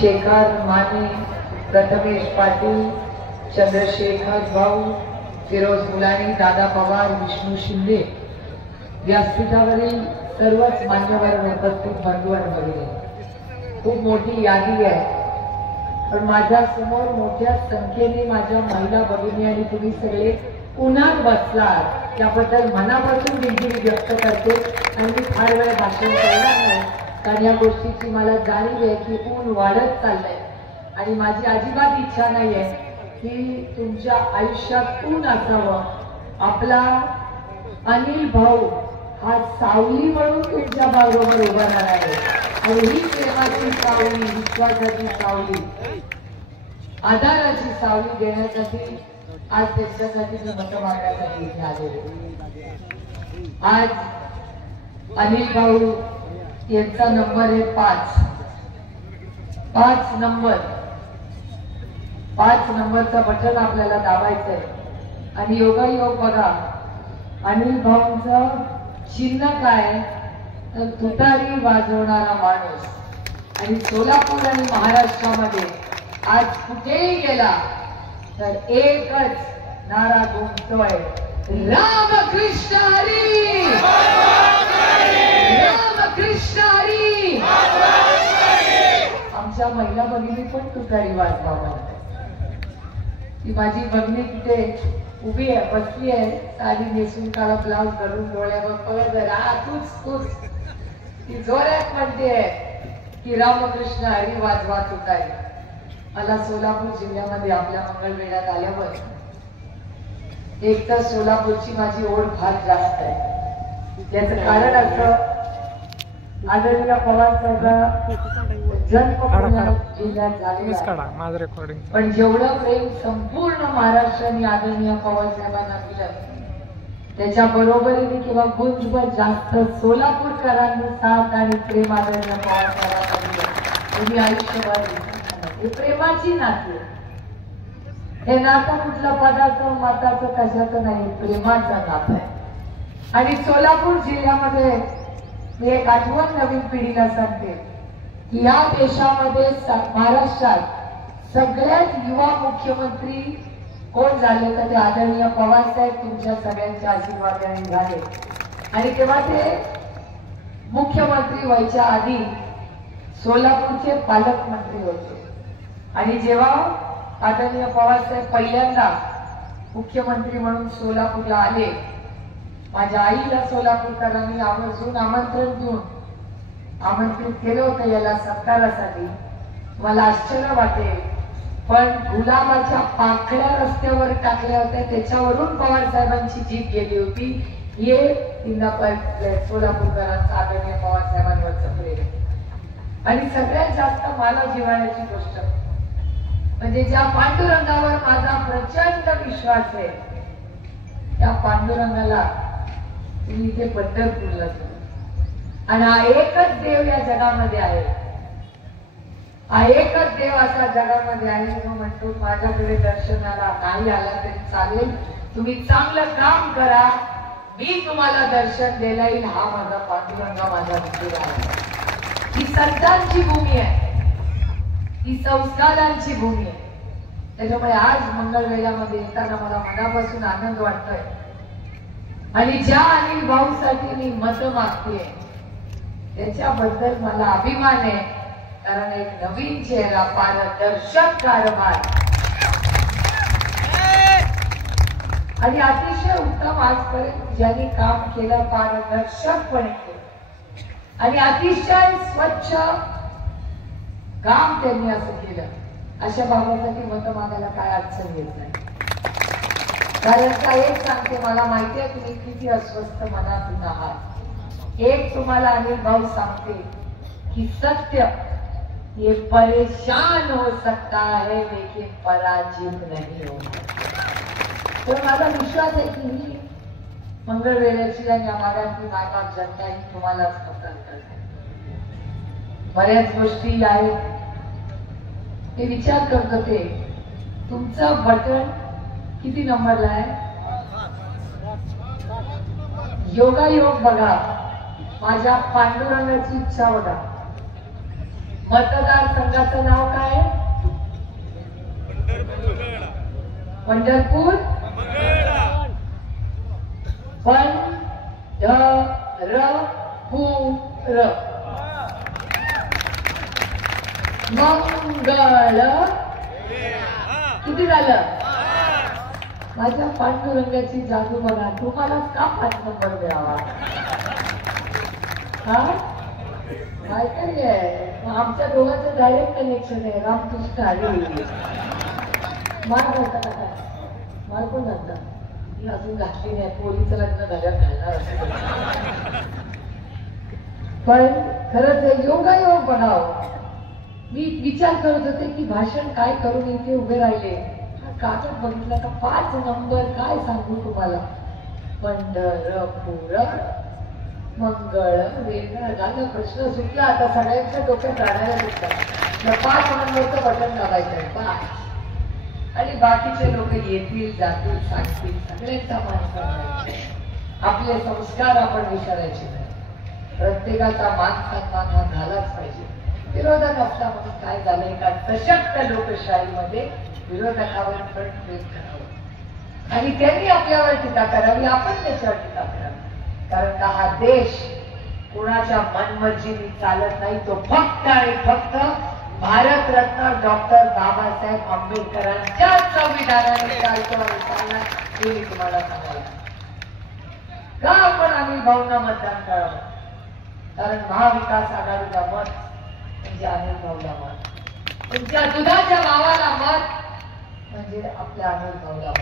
शेखर माने, प्रथमेश पाटील, चंद्रशेखर भाऊ, फिरोज मुलानी, दादा पवार, विष्णू शिंदे, व्यासपीठावरील सर्वच मान्यवर उपस्थित बंधू आणि भगिनी, खूप मोठी यादी आहे. पण माझ्या समोर मोठ्या संख्येने माझ्या महिला भगिनी आणि तुम्ही सगळे उन्हात बसलात त्याबद्दल मनापासून दिलगिरी व्यक्त करते. आणि मी फार वेळ भाषण करणार नाही, कारण या गोष्टीची मला जाणीव आहे की ऊन वाढत चाललंय आणि माझी अजिबात इच्छा नाही आहे की तुमच्या आयुष्यात ऊन असावं. आपला अनिल भाऊ हा सावली म्हणून तुमच्या बरोबर उभा राहणार आहे आणि ही प्रेमाची सावली, विश्वासाची सावली, आधाराची सावली देण्यासाठी आज त्यांच्यासाठी मी मत मागण्यासाठी इथे आलेले. आज अनिल भाऊ यांचा नंबर आहे 5 नंबर. 5 नंबरचा बटन आपल्याला दाबायचं आहे आणि योगायोग बघा. अनिल भाऊंचं चिन्ह काय तर तुतारी वाजवणारा माणूस. आणि सोलापूर आणि महाराष्ट्रामध्ये आज कुठेही गेला तर एकच नारा गुंजतोय, रामकृष्ण हरी, रामकृष्ण हरी. आमच्या महिला भगिनी पण तुतारी वाजवा म्हणतात. ती माझी भगिनी तिथे उभी आहे, बसली आहे, साडी नेसून, काळा ब्लाउज घालून, डोळ्यावर पडत तूच ती जोरात म्हणते की रामकृष्ण हरी वाजवा तुतारी. मला सोलापूर जिल्ह्यामध्ये आपल्या मंगळवेढ्यात आल्यावर एक तर सोलापूरची माझी ओढ फार जास्त आहे. याचं कारण असं, आदरणीय पवार साहेबांचा जन्म जिल्ह्यात झालेला, पण जेवढं प्रेम संपूर्ण महाराष्ट्राने आदरणीय पवार साहेबांना दिलं त्याच्या बरोबरीने किंवा गुंजभर जास्त सोलापूरकरांनी साथ आणि प्रेम आदरणीय पवार साहेबांना दिलं. तुम्ही आयुष्यभर हे प्रेमाची नाती. हे नातं कुठलं पदाचं मताचं कशाचं नाही, प्रेमाचं नातं आहे. आणि सोलापूर जिल्ह्यामध्ये मी एक आठवण नवीन पिढीला सांगते की या देशामध्ये महाराष्ट्रात सगळ्यात युवा मुख्यमंत्री कोण झाले तर ते आदरणीय पवार साहेब तुमच्या सगळ्यांच्या आशीर्वादाने झाले. आणि तेव्हा ते मुख्यमंत्री व्हायच्या आधी सोलापूरचे पालकमंत्री होते. आणि जेव्हा आदरणीय पवार साहेब पहिल्यांदा मुख्यमंत्री म्हणून सोलापूरला आले, माझ्या आईला सोलापूरकरांनी आवर्जून आमंत्रण देऊन आमंत्रित केलं होतं याला सत्कारासाठी. मला आश्चर्य वाटेल, पण गुलाबाच्या पाकळ्या रस्त्यावर टाकल्या होत्या, त्याच्यावरून पवार साहेबांची जीप गेली होती. हे सोलापूरकरांचं आदरणीय पवार साहेबांवरचं प्रेम. आणि सगळ्यात जास्त मला जिव्हाळ्याची गोष्ट म्हणजे ज्या पांडुरंगावर माझा प्रचंड विश्वास आहे त्या पांडुरंगाला तुम्ही इथे पंढरपूरला आणि हा एकच देव या जगामध्ये आहे. हा एकच देव असा जगामध्ये आहे जो म्हणतो माझ्याकडे दर्शनाला नाही आला तरी चालेल, तुम्ही चांगलं काम करा, मी तुम्हाला दर्शन द्यायला येईल. हा माझा पांडुरंगा माझा मित्र आहे. ही संतांची भूमी आहे, ही संस्कारांची भूमी आहे. त्याच्यामुळे आज मंगळवेढ्यामध्ये येताना मला मनापासून आनंद वाटतोय. आणि ज्या अनिल भाऊसाठी मी मत मागते त्याच्याबद्दल मला अभिमान आहे, कारण एक नवीन चेहरा, पारदर्शक कारभार आणि अतिशय उत्तम आजपर्यंत ज्यांनी काम केलं पारदर्शकपणे केलं आणि अतिशय स्वच्छ काम त्यांनी असं केलं, अशा भावासाठी मत मागायला काय अडचण येत नाही. कारण का एक सांगते, मला माहिती आहे तुम्ही किती अस्वस्थ मनातून आहात. एक तुम्हाला अनिल भाऊ सांगते कि सत्य ये परेशान हो सकता है लेकिन पराजित नहीं हो. तर माझा विश्वास आहे की ही मंगळवेढ्याची आणि आम्हालाची मायबाप जनता ही तुम्हालाच पसंत करते. बऱ्याच गोष्टी आहेत ते विचार करत होते, तुमचं बटन किती नंबरला आहे? योगायोग बघा, माझ्या पांडुरंगाची इच्छा बघा. मतदारसंघाचं नाव काय? पंढरपूर मंगळ किती झालं? माझ्या पांडुरंगाची जादू बघा. तुम्हाला का 5 नंबर मिळावा? हा माहिती आहे. आमच्या दोघांचं डायरेक्ट कनेक्शन आहे. रामकृष्ण हरी मार घालता का? मार कोण घालता? मी अजून घातली नाही. पोरीचं लग्न झाल्यावर घालणार असं. पण खरंच हे योगायोग बनाव. मी विचार करत होते की भाषण काय करून इथे उभे राहिले. कागद बघितला का 5 नंबर काय सांगू तुम्हाला. पंढरपूर मंगळ वेगळं झालं. प्रश्न सुटला. आता सगळ्यांच्या डोक्यात राहणाऱ्या सुटला. 5 नंबरचं बटन दाबायचंय 5. आणि बाकीचे लोक येतील जातील सांगतील. सगळ्यांचा मान करायचा. आपले संस्कार आपण विचारायचे नाही. प्रत्येकाचा मान सन्मान हा झालाच पाहिजे. विरोधक असला म्हणून काय झालंय का सशक्त लोकशाहीमध्ये विरोधकावर प्रेम करावं आणि त्यांनी आपल्यावर टीका करावी. आपण त्याच्यावर टीका करावी. कारण का हा देश कुणाच्या मनमर्जीने चालत नाही. तो फक्त आणि फक्त भारतरत्न डॉक्टर बाबासाहेब आंबेडकरांच्या संविधानाने चालतो आणि चालणार हे मी तुम्हाला सांगायला. का आपण अनिल भाऊंना मतदान करावं? कारण महाविकास आघाडीला मत म्हणजे अनिल भाऊला मत. तुमच्या दुधाच्या भावाला मत म्हणजे आपल्या अनिल भाऊला मत.